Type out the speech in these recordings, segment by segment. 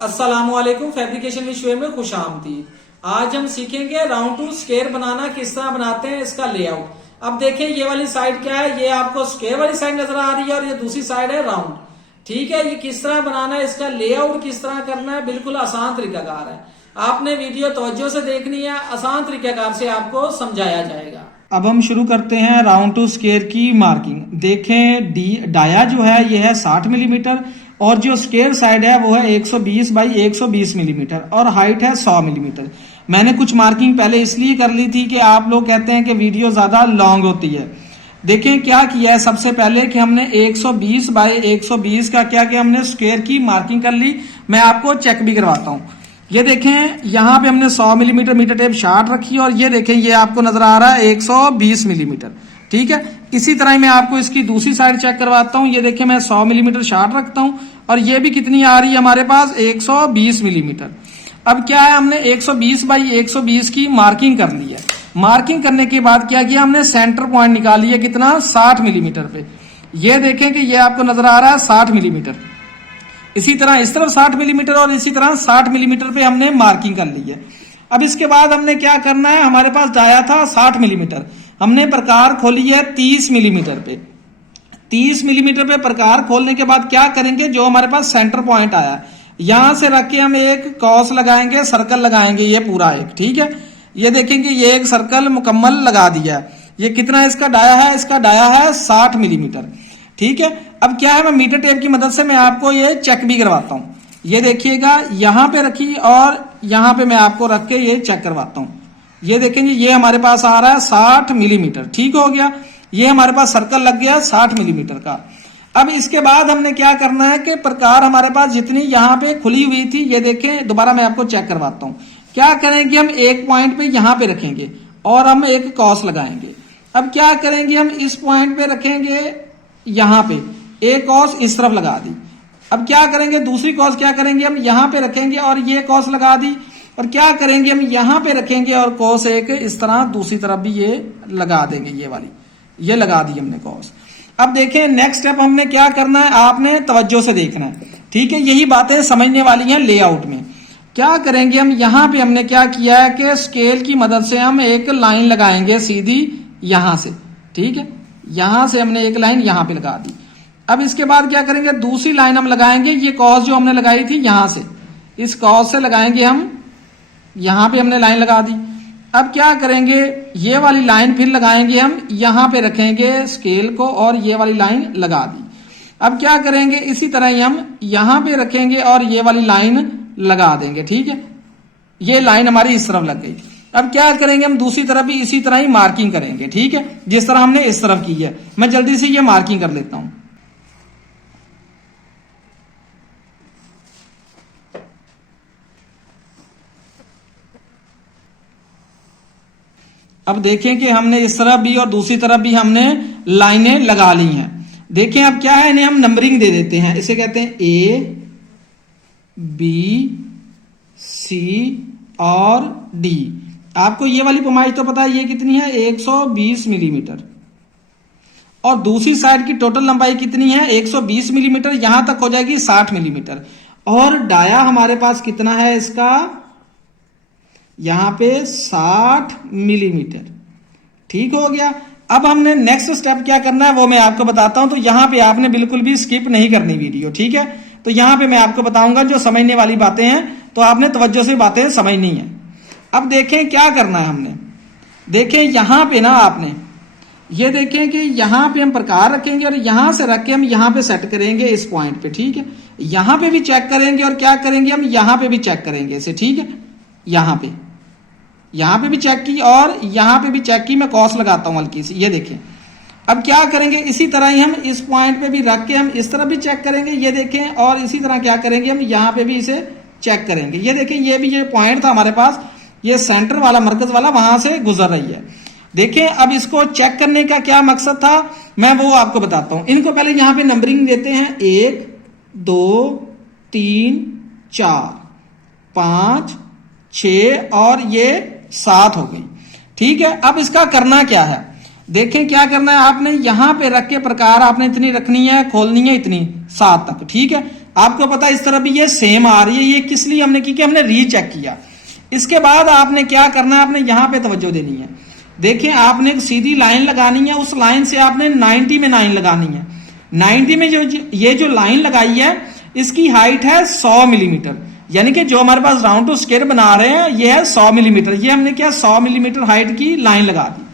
अस्सलामुअलैकुम। Fabrication with Shoaib में खुश आमदीद। आज हम सीखेंगे राउंड टू स्क्वायर बनाना किस तरह बनाते हैं, इसका लेआउट। अब देखें ये वाली साइड क्या है, ये आपको स्क्वायर वाली साइड नजर आ रही है और ये दूसरी साइड है राउंड। ठीक है, ये किस तरह बनाना है, इसका लेआउट किस तरह करना है, बिल्कुल आसान तरीकाकार है। आपने वीडियो तवज्जो से देखनी है, आसान तरीकाकार से आपको समझाया जाएगा। अब हम शुरू करते हैं राउंड टू स्क्वायर की मार्किंग। देखें डाया जो है ये है 60 मिलीमीटर और जो स्क्वायर साइड है वो है 120 बाई 120 मिलीमीटर और हाइट है 100 मिलीमीटर। मैंने कुछ मार्किंग पहले इसलिए कर ली थी कि आप लोग कहते हैं कि वीडियो ज्यादा लॉन्ग होती है। देखें क्या किया है, सबसे पहले कि हमने 120 बाई 120 का क्या किया, हमने स्क्वायर की मार्किंग कर ली। मैं आपको चेक भी करवाता हूँ। ये देखें यहाँ पे हमने 100 मिलीमीटर मीटर टेप शार्ट रखी और ये देखें ये आपको नजर आ रहा है 120 मिलीमीटर। ठीक है, इसी तरह मैं आपको इसकी दूसरी साइड चेक करवाता हूँ। ये देखें मैं 100 मिलीमीटर शार्ट रखता हूँ और ये भी कितनी आ रही है हमारे पास 120 मिलीमीटर। अब क्या है, हमने 120 बाई 120 की मार्किंग कर ली है। मार्किंग करने के बाद क्या किया, हमने सेंटर पॉइंट निकाली है कितना, 60 मिलीमीटर पे। ये देखें कि ये आपको नजर आ रहा है 60 मिलीमीटर। इसी तरह इस तरफ 60 मिलीमीटर और इसी तरह 60 मिलीमीटर पे हमने मार्किंग कर ली है। अब इसके बाद हमने क्या करना है, हमारे पास डाया था 60 मिलीमीटर, हमने प्रकार खोली है 30 मिलीमीटर पे। 30 मिलीमीटर पे प्रकार खोलने के बाद क्या करेंगे, जो हमारे पास सेंटर पॉइंट आया यहां से रख के हम एक कॉस लगाएंगे, सर्कल लगाएंगे, ये पूरा एक। ठीक है, ये देखेंगे ये एक सर्कल मुकम्मल लगा दिया है। ये कितना इसका डाया है, इसका डाया है 60 मिलीमीटर। ठीक है, अब क्या है, मैं मीटर टेप की मदद से मैं आपको ये चेक भी करवाता हूँ। ये देखिएगा यहां पे रखी और यहां पे मैं आपको रख के ये चेक करवाता हूँ। ये देखेंगे ये हमारे पास आ रहा है 60 मिलीमीटर। ठीक हो गया, ये हमारे पास सर्कल लग गया 60 मिलीमीटर का। अब इसके बाद हमने क्या करना है कि प्रकार हमारे पास जितनी यहाँ पे खुली हुई थी, ये देखें दोबारा मैं आपको चेक करवाता हूँ। क्या करेंगे, हम एक पॉइंट पे यहाँ पे रखेंगे और हम एक कॉस लगाएंगे। अब क्या करेंगे, हम इस पॉइंट पे रखेंगे, यहाँ पे एक कॉस इस तरफ लगा दी। अब क्या करेंगे, दूसरी कॉस क्या करेंगे, हम यहाँ पे रखेंगे और ये कॉस लगा दी। और क्या करेंगे, हम यहाँ पे रखेंगे और कॉस एक इस तरह दूसरी तरफ भी ये लगा देंगे, ये वाली ये लगा दी हमने कॉस। अब देखें नेक्स्ट स्टेप हमने क्या करना है, आपने तवज्जो से देखना है। ठीक है, यही बातें समझने वाली हैं लेआउट में। क्या करेंगे, हम यहाँ पे हमने क्या किया है कि स्केल की मदद से हम एक लाइन लगाएंगे सीधी यहां से। ठीक है, यहां से हमने एक लाइन यहां पे लगा दी। अब इसके बाद क्या करेंगे, दूसरी लाइन हम लगाएंगे, ये कॉस जो हमने लगाई थी यहां से, इस कॉस से लगाएंगे हम, यहां पे हमने लाइन लगा दी। अब क्या करेंगे, ये वाली लाइन फिर लगाएंगे हम, यहां पे रखेंगे स्केल को और ये वाली लाइन लगा दी। अब क्या करेंगे, इसी तरह ही हम यहां पे रखेंगे और ये वाली लाइन लगा देंगे। ठीक है, ये लाइन हमारी इस तरफ लग गई। अब क्या करेंगे, हम दूसरी तरफ भी इसी तरह ही मार्किंग करेंगे। ठीक है, जिस तरह हमने इस तरफ की है। मैं जल्दी से ये मार्किंग कर लेता हूं। अब देखें कि हमने इस तरफ भी और दूसरी तरफ भी हमने लाइनें लगा ली हैं। देखें अब क्या है, इन्हें हम नंबरिंग दे देते हैं। इसे कहते हैं A, B, C और D। आपको ये वाली पैमाइश तो पता है, ये कितनी है 120 मिलीमीटर और दूसरी साइड की टोटल लंबाई कितनी है 120 मिलीमीटर, यहां तक हो जाएगी 60 मिलीमीटर। और डाया हमारे पास कितना है इसका, यहां पे 60 मिलीमीटर। ठीक हो गया। अब हमने नेक्स्ट स्टेप क्या करना है वो मैं आपको बताता हूं। तो यहां पे आपने बिल्कुल भी स्किप नहीं करनी वीडियो। ठीक है, तो यहां पे मैं आपको बताऊंगा जो समझने वाली बातें हैं, तो आपने तवज्जो से बातें समझनी है। अब देखें क्या करना है हमने, देखें यहां पे ना आपने ये देखें कि यहां पे हम प्रकार रखेंगे और यहां से रख के हम यहां पे सेट करेंगे इस पॉइंट पे। ठीक है, यहां पे भी चेक करेंगे और क्या करेंगे, हम यहां पे भी चेक करेंगे इसे। ठीक है, यहां पे भी चेक की और यहां पे भी चेक की। मैं कॉस लगाता हूं हल्की सी, ये देखें। अब क्या करेंगे, इसी तरह ही हम इस पॉइंट पे भी रख के हम इस तरह भी चेक करेंगे, ये देखें। और इसी तरह क्या करेंगे, हम यहां पे भी इसे चेक करेंगे। ये देखें, ये भी ये पॉइंट था हमारे पास, ये सेंटर वाला मरकज वाला वहां से गुजर रही है। देखें अब इसको चेक करने का क्या मकसद था, मैं वो आपको बताता हूं। इनको पहले यहां पे नंबरिंग देते हैं, 1 2 3 4 5 6 और ये 7 हो गई। ठीक है, अब इसका करना क्या है, देखें क्या करना है, आपने यहां पे रख के प्रकार आपने इतनी रखनी है, खोलनी है इतनी 7 तक। ठीक है, आपको पता है इस तरफ भी ये सेम आ रही है। ये किस लिए हमने की कि हमने रीचेक किया। इसके बाद आपने क्या करना है, आपने यहां पे तवज्जो देनी है। देखें आपने एक सीधी लाइन लगानी है, उस लाइन से आपने 90 में लाइन लगानी है। 90 में जो लाइन लगाई है इसकी हाइट है 100 मिलीमीटर, यानी कि जो हमारे पास राउंड टू स्क्वायर बना रहे हैं ये है 100 मिलीमीटर। ये हमने क्या 100 मिलीमीटर हाइट की लाइन लगा दी।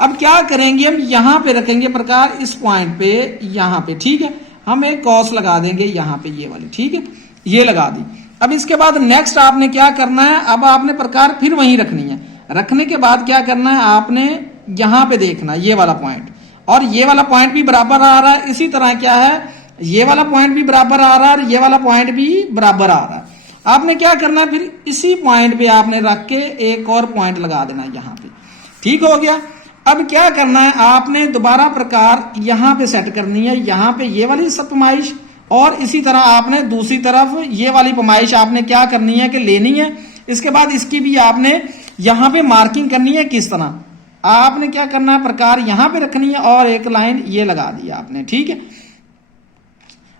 अब क्या करेंगे, हम यहां पे रखेंगे प्रकार इस पॉइंट पे, यहां पे, ठीक है। हम एक कॉस लगा देंगे यहां पे, ये वाली, ठीक है, ये लगा दी। अब इसके बाद नेक्स्ट आपने क्या करना है, अब आपने प्रकार फिर वहीं रखनी है। रखने के बाद क्या करना है, आपने यहां पे देखना ये वाला पॉइंट, और ये वाला पॉइंट भी बराबर आ रहा है। इसी तरह क्या है, ये वाला पॉइंट भी बराबर आ रहा है और ये वाला पॉइंट भी बराबर आ रहा है। आपने क्या करना है, फिर इसी पॉइंट पे आपने रख के एक और पॉइंट लगा देना यहां पे, ठीक हो गया। अब क्या करना है, आपने दोबारा प्रकार यहां पे सेट करनी है, यहां पे ये वाली सब पैमाइश, और इसी तरह आपने दूसरी तरफ ये वाली पैमाइश आपने क्या करनी है कि लेनी है। इसके बाद इसकी भी आपने यहां पे मार्किंग करनी है। किस तरह आपने क्या करना है, प्रकार यहां पे रखनी है और एक लाइन ये लगा दी आपने, ठीक है।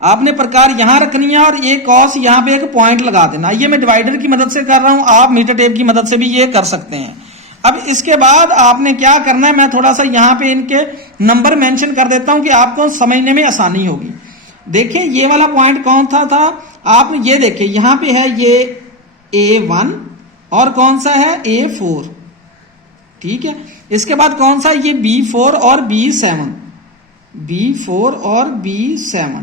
आपने प्रकार यहां रखनी है और ये कॉस यहां पे एक पॉइंट लगा देना। ये मैं डिवाइडर की मदद से कर रहा हूं, आप मीटर टेप की मदद से भी ये कर सकते हैं। अब इसके बाद आपने क्या करना है, मैं थोड़ा सा यहां पे इनके नंबर मेंशन कर देता हूं कि आपको समझने में आसानी होगी। देखिए ये वाला पॉइंट कौन था आप ये देखिए यहां पे है ये A1 और कौन सा है A4, ठीक है। इसके बाद कौन सा ये B4 और B7, B4 और B7।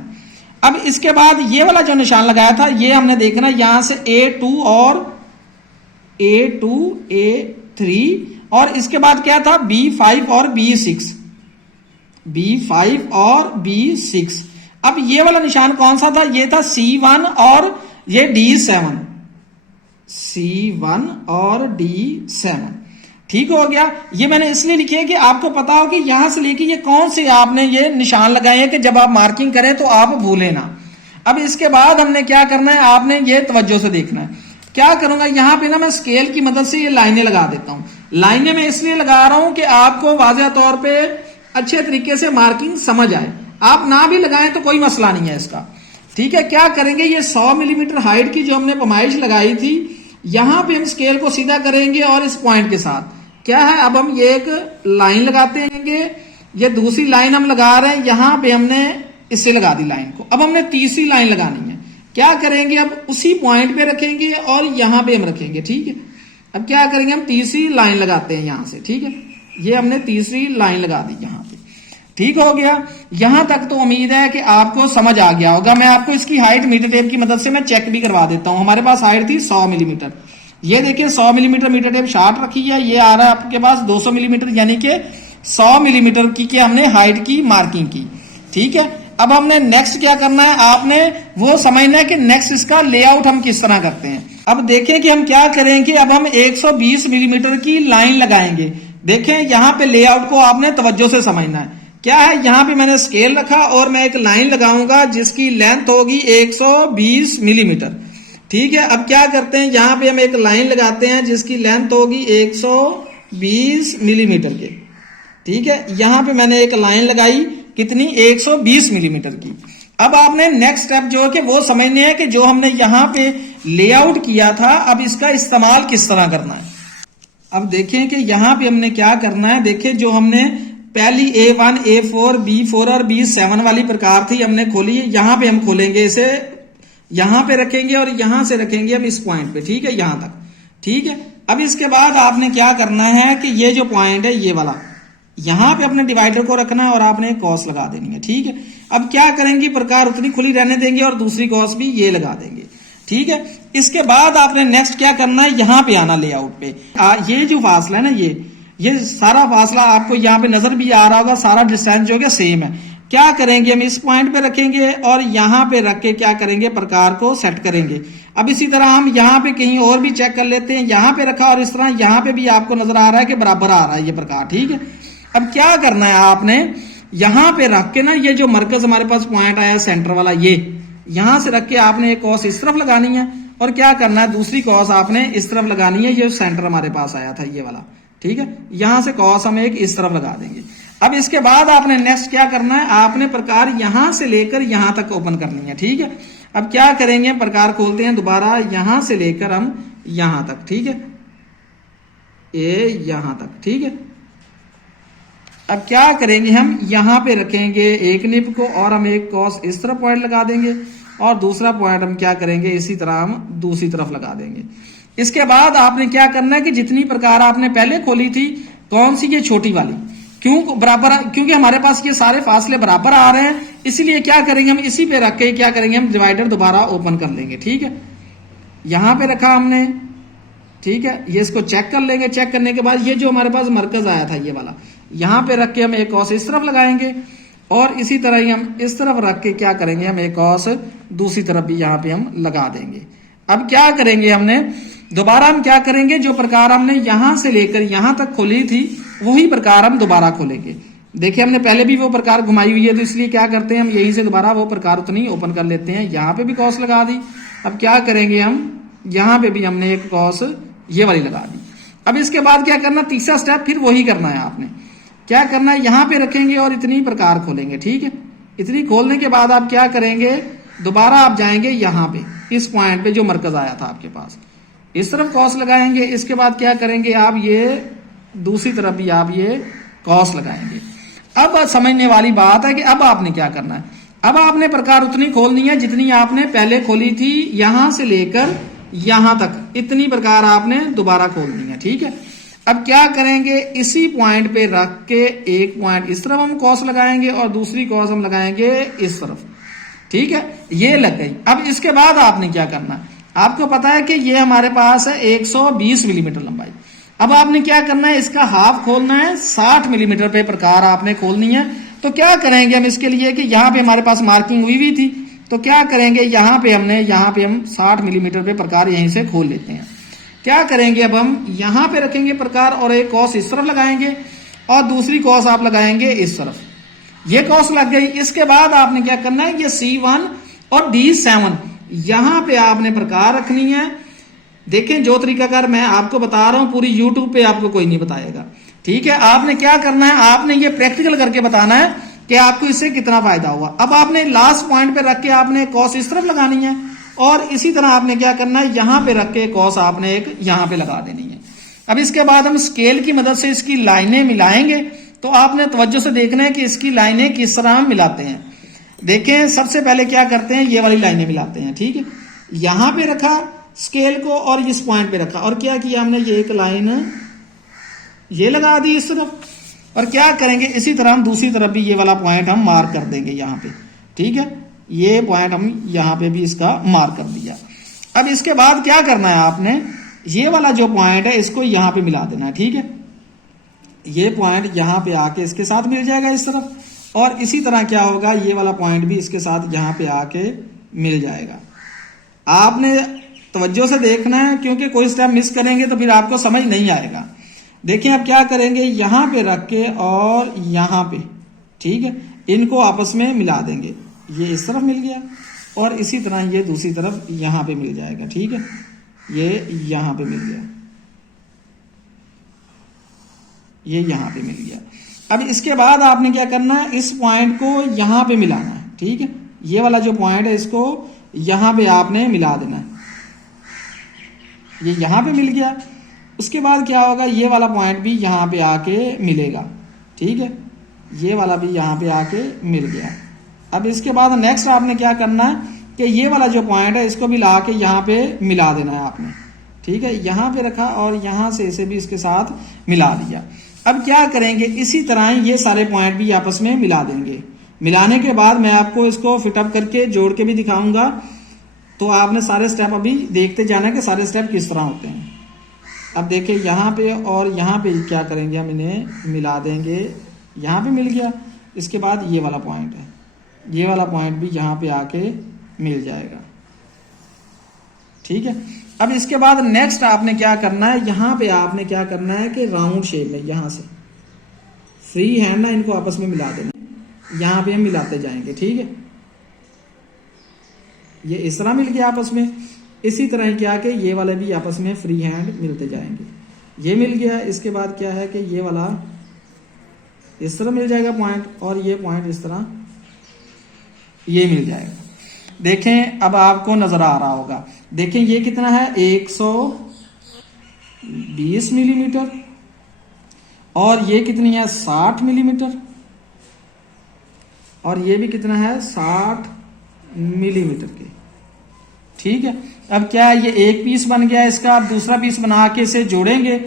अब इसके बाद ये वाला जो निशान लगाया था ये हमने देखना, यहां से A2 और A2 A3, और इसके बाद क्या था B5 और B6, B5 और B6। अब ये वाला निशान कौन सा था, ये था C1 और ये D7, C1 और D7, ठीक हो गया। ये मैंने इसलिए लिखे है कि आपको पता हो कि यहां से लेके ये कौन से आपने ये निशान लगाए हैं कि जब आप मार्किंग करें तो आप भूले ना। अब इसके बाद हमने क्या करना है, आपने ये तवज्जो से देखना है। क्या करूंगा, यहां पे ना मैं स्केल की मदद से ये लाइनें लगा देता हूं। लाइनें मैं इसलिए लगा रहा हूं कि आपको वाज़ेह तौर पे अच्छे तरीके से मार्किंग समझ आए। आप ना भी लगाएं तो कोई मसला नहीं है इसका, ठीक है। क्या करेंगे, ये 100 मिलीमीटर हाइट की जो हमने पैमाइश लगाई थी यहां पे हम स्केल को सीधा करेंगे और इस पॉइंट के साथ क्या है, अब हम ये एक लाइन लगाते हैं। ये दूसरी लाइन हम लगा रहे हैं, यहां पे हमने इससे लगा दी लाइन को। अब हमने तीसरी लाइन लगानी है। क्या करेंगे, अब उसी पॉइंट पे रखेंगे और यहां पे हम रखेंगे, ठीक है। अब क्या करेंगे, हम तीसरी लाइन लगाते हैं यहां से, ठीक है। ये हमने तीसरी लाइन लगा दी यहां पे, ठीक हो गया। यहां तक तो उम्मीद है कि आपको समझ आ गया होगा। मैं आपको इसकी हाइट मीटर टेप की मदद से मैं चेक भी करवा देता हूं। हमारे पास हाइट थी 100 मिलीमीटर, ये देखिए 100 मिलीमीटर मीटर टेप शार्ट रखी है। ये आ रहा है आपके पास 200 मिलीमीटर, यानी कि 100 मिलीमीटर की हमने हाइट की मार्किंग की, ठीक है। अब हमने नेक्स्ट क्या करना है, आपने वो समझना है कि नेक्स्ट इसका लेआउट हम किस तरह करते हैं। अब देखें कि हम क्या करेंगे, अब हम 120 मिलीमीटर की लाइन लगाएंगे। देखें यहां पे लेआउट को आपने तवज्जो से समझना है। क्या है, यहां पे मैंने स्केल रखा और मैं एक लाइन लगाऊंगा जिसकी लेंथ होगी 120 मिलीमीटर, ठीक है। अब क्या करते हैं, यहां पे हम एक लाइन लगाते हैं जिसकी लेंथ होगी 120 मिलीमीटर के, ठीक है। यहां पे मैंने एक लाइन लगाई कितनी, 120 मिलीमीटर की। अब आपने नेक्स्ट स्टेप जो है कि वो समझने हैं कि जो हमने यहां पे लेआउट किया था अब इसका इस्तेमाल किस तरह करना है। अब देखें कि यहां पे हमने क्या करना है। देखें जो हमने पहली A1 A4 B4 और B7 वाली प्रकार थी हमने खोली है, यहां पे हम खोलेंगे इसे, यहां पे रखेंगे और यहां से रखेंगे हम इस पॉइंट पे, ठीक है, यहां तक, ठीक है। अब इसके बाद आपने क्या करना है कि ये जो पॉइंट है ये वाला, यहां पे अपने डिवाइडर को रखना है और आपने कॉस लगा देनी है, ठीक है। अब क्या करेंगे, प्रकार उतनी खुली रहने देंगे और दूसरी कॉस भी ये लगा देंगे, ठीक है। इसके बाद आपने नेक्स्ट क्या करना है, यहां पे आना लेआउट पे। ये जो फासला है ना, ये सारा फासला आपको यहाँ पे नजर भी आ रहा होगा, सारा डिस्टेंस जो है सेम है। क्या करेंगे, हम इस पॉइंट पे रखेंगे और यहाँ पे रख के क्या करेंगे, प्रकार को सेट करेंगे। अब इसी तरह हम यहाँ पे कहीं और भी चेक कर लेते हैं, यहाँ पे रखा और इस तरह यहाँ पे भी आपको नजर आ रहा है कि बराबर आ रहा है ये प्रकार, ठीक है। अब क्या करना है, आपने यहां पे रख के ना ये जो मरकज हमारे पास पॉइंट आया सेंटर वाला, ये यहां से रख के आपने एक कॉस इस तरफ लगानी है और क्या करना है, दूसरी कॉस आपने इस तरफ लगानी है। ये सेंटर हमारे पास आया था ये वाला, ठीक है। यहां से कॉस हम एक इस तरफ लगा देंगे। अब इसके बाद आपने नेक्स्ट क्या करना है, आपने प्रकार यहां से लेकर यहां तक ओपन करनी है, ठीक है। अब क्या करेंगे, प्रकार खोलते हैं दोबारा, यहां से लेकर हम यहां तक, ठीक है, ये यहां तक, ठीक है। अब क्या करेंगे, हम यहां पे रखेंगे एक निब को और हम एक कॉस इस तरफ पॉइंट लगा देंगे और दूसरा पॉइंट हम क्या करेंगे, इसी तरह हम दूसरी तरफ लगा देंगे। इसके बाद आपने क्या करना है कि जितनी प्रकार आपने पहले खोली थी, कौन सी, ये छोटी वाली, क्यों बराबर, क्योंकि हमारे पास ये सारे फासले बराबर आ रहे हैं, इसलिए क्या करेंगे, हम इसी पे रख के क्या करेंगे, हम डिवाइडर दोबारा ओपन कर लेंगे, ठीक है। यहां पे रखा हमने, ठीक है, ये इसको चेक कर लेंगे। चेक करने के बाद ये जो हमारे पास मरकज आया था ये वाला, यहां पे रख के हम एक कॉस इस तरफ लगाएंगे और इसी तरह ही हम इस तरफ रख के क्या करेंगे, हम एक कॉस दूसरी तरफ भी यहां पे हम लगा देंगे। अब क्या करेंगे, हमने दोबारा हम क्या करेंगे, जो प्रकार हमने यहां से लेकर यहां तक खोली थी वही प्रकार हम दोबारा खोलेंगे। देखिए हमने पहले भी वो प्रकार घुमाई हुई है, तो इसलिए क्या करते हैं, हम यहीं से दोबारा वो प्रकार उतनी ओपन कर लेते हैं। यहां पे भी कॉस लगा दी। अब क्या करेंगे, हम यहां पे भी हमने एक कॉस ये वाली लगा दी। अब इसके बाद क्या करना, तीसरा स्टेप फिर वही करना है। आपने क्या करना है, यहां पे रखेंगे और इतनी प्रकार खोलेंगे, ठीक है। इतनी खोलने के बाद आप क्या करेंगे, दोबारा आप जाएंगे यहां पे, इस पॉइंट पे जो मरकज आया था आपके पास, इस तरफ कॉस लगाएंगे। इसके बाद क्या करेंगे, आप ये दूसरी तरफ भी आप ये कॉस लगाएंगे। अब समझने वाली बात है कि अब आपने क्या करना है, अब आपने प्रकार उतनी खोलनी है जितनी आपने पहले खोली थी, यहां से लेकर यहां तक इतनी प्रकार आपने दोबारा खोलनी है, ठीक है। अब क्या करेंगे, इसी पॉइंट पे रख के एक पॉइंट इस तरफ हम कॉस लगाएंगे और दूसरी कॉस हम लगाएंगे इस तरफ, ठीक है। ये लग गई। अब इसके बाद आपने क्या करना है, आपको पता है कि ये हमारे पास है 120 मिलीमीटर लंबाई। अब आपने क्या करना है, इसका हाफ खोलना है, 60 मिलीमीटर पे प्रकार आपने खोलनी है। तो क्या करेंगे हम इसके लिए कि यहाँ पे हमारे पास मार्किंग हुई थी, तो क्या करेंगे, यहाँ पे हम 60 मिलीमीटर पे प्रकार यहीं से खोल लेते हैं। क्या करेंगे, अब हम यहाँ पे रखेंगे प्रकार और एक कॉस इस तरफ लगाएंगे और दूसरी कॉस आप लगाएंगे इस तरफ। ये कॉस लग गई। इसके बाद आपने क्या करना है, ये C1 और D7 यहां पे आपने प्रकार रखनी है। देखें जो तरीकाकार मैं आपको बता रहा हूं, पूरी YouTube पे आपको कोई नहीं बताएगा, ठीक है। आपने क्या करना है, आपने ये प्रैक्टिकल करके बताना है कि आपको इससे कितना फायदा हुआ। अब आपने लास्ट पॉइंट पे रख के आपने कॉस इस तरफ लगानी है और इसी तरह आपने क्या करना है, यहां पे रख के कॉस आपने एक यहां पे लगा देनी है। अब इसके बाद हम स्केल की मदद से इसकी लाइनें मिलाएंगे। तो आपने तवज्जो से देखना है कि इसकी लाइनें किस तरह हम मिलाते हैं। देखें सबसे पहले क्या करते हैं, ये वाली लाइनें मिलाते हैं, ठीक है। यहां पे रखा स्केल को और इस पॉइंट पे रखा और क्या किया हमने, ये एक लाइन ये लगा दी इस तरफ। और क्या करेंगे, इसी तरह हम दूसरी तरफ भी ये वाला पॉइंट हम मार्क कर देंगे यहाँ पे, ठीक है। ये पॉइंट हम यहाँ पे भी इसका मार्क कर दिया। अब इसके बाद क्या करना है, आपने ये वाला जो पॉइंट है इसको यहाँ पे मिला देना है, ठीक है। ये पॉइंट यहाँ पे आके इसके साथ मिल जाएगा इस तरफ, और इसी तरह क्या होगा, ये वाला पॉइंट भी इसके साथ यहाँ पे आके मिल जाएगा। आपने तवज्जो से देखना है, क्योंकि कोई स्टेप मिस करेंगे तो फिर आपको समझ नहीं आएगा। देखिए अब क्या करेंगे, यहाँ पे रख के और यहाँ पे, ठीक है, इनको आपस में मिला देंगे। ये इस तरफ मिल गया और इसी तरह ये दूसरी तरफ यहाँ पे मिल जाएगा, ठीक है। ये यहाँ पे मिल गया, ये यहाँ पे मिल गया। अब इसके बाद आपने क्या करना है, इस पॉइंट को यहाँ पे मिलाना है, ठीक है। ये वाला जो पॉइंट है इसको यहाँ पे आपने मिला देना है। ये यहाँ पे मिल गया। उसके बाद क्या होगा, ये वाला पॉइंट भी यहाँ पे आके मिलेगा, ठीक है। ये वाला भी यहाँ पे आके मिल गया। अब इसके बाद नेक्स्ट आपने क्या करना है कि ये वाला जो पॉइंट है इसको भी ला के यहाँ पे मिला देना है आपने, ठीक है। यहाँ पे रखा और यहाँ से इसे भी इसके साथ मिला दिया। अब क्या करेंगे, इसी तरह ये सारे पॉइंट भी आपस में मिला देंगे। मिलाने के बाद मैं आपको इसको फिटअप करके जोड़ के भी दिखाऊंगा। तो आपने सारे स्टेप अभी देखते जाना है कि सारे स्टेप किस तरह होते हैं। अब देखिए यहाँ पे और यहाँ पे क्या करेंगे, हम इन्हें मिला देंगे। यहाँ पे मिल गया। इसके बाद ये वाला पॉइंट है, ये वाला पॉइंट भी यहाँ पे आके मिल जाएगा, ठीक है। अब इसके बाद नेक्स्ट आपने क्या करना है, यहाँ पे आपने क्या करना है कि राउंड शेप में यहाँ से फ्री हैंड ना इनको आपस में मिला देना। यहाँ पे हम मिलाते जाएंगे, ठीक है। ये इस तरह मिल गया आपस में। इसी तरह ही क्या कि ये वाले भी आपस में फ्री हैंड मिलते जाएंगे। ये मिल गया। इसके बाद क्या है कि ये वाला इस तरह मिल जाएगा पॉइंट और ये पॉइंट इस तरह ये मिल जाएगा। देखें अब आपको नजर आ रहा होगा। देखें ये कितना है 120 मिलीमीटर और ये कितनी है 60 मिलीमीटर और ये भी कितना है 60 मिलीमीटर के। ठीक है, अब क्या है ये एक पीस बन गया इसका। आप दूसरा पीस बना के इसे जोड़ेंगे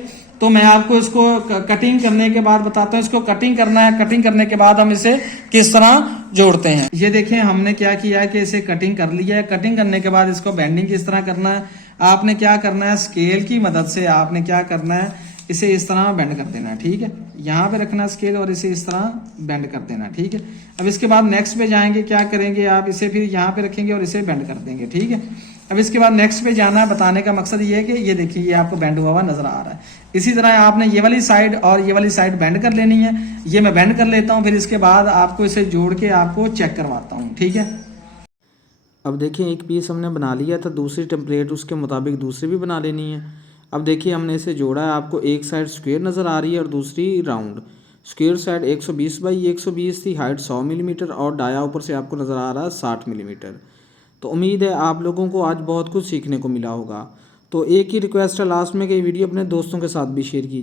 तो मैं आपको इसको कटिंग करने के बाद बताता हूँ। इसको कटिंग करना है, कटिंग करने के बाद हम इसे किस तरह जोड़ते हैं। ये देखें हमने क्या किया है कि इसे कटिंग कर लिया है। कटिंग करने के बाद इसको बेंडिंग किस तरह करना है, आपने क्या करना है स्केल की मदद से आपने क्या करना है इसे इस तरह बेंड कर देना है। ठीक है, यहाँ पे रखना स्केल और इसे इस तरह बेंड कर देना। ठीक है, अब इसके बाद नेक्स्ट पे जाएंगे, क्या करेंगे आप इसे फिर यहाँ पे रखेंगे और इसे बेंड कर देंगे। ठीक है, अब इसके बाद नेक्स्ट पे जाना है। बताने का मकसद ये है कि ये देखिए ये आपको बेंड हुआ हुआ नजर आ रहा है। इसी तरह आपने ये वाली साइड और ये वाली साइड बेंड कर लेनी है। ये मैं बेंड कर लेता हूँ, फिर इसके बाद आपको इसे जोड़ के आपको चेक करवाता हूँ। ठीक है, अब देखिए एक पीस हमने बना लिया था, दूसरी टेम्पलेट उसके मुताबिक दूसरी भी बना लेनी है। अब देखिए हमने इसे जोड़ा है, आपको एक साइड स्क्वायर नज़र आ रही है और दूसरी राउंड। स्क्वायर साइड 120 बाई 120 थी, हाइट 100 मिलीमीटर और डाया ऊपर से आपको नज़र आ रहा है 60 मिलीमीटर। तो उम्मीद है आप लोगों को आज बहुत कुछ सीखने को मिला होगा। तो एक ही रिक्वेस्ट है लास्ट में कि वीडियो अपने दोस्तों के साथ भी शेयर कीजिए।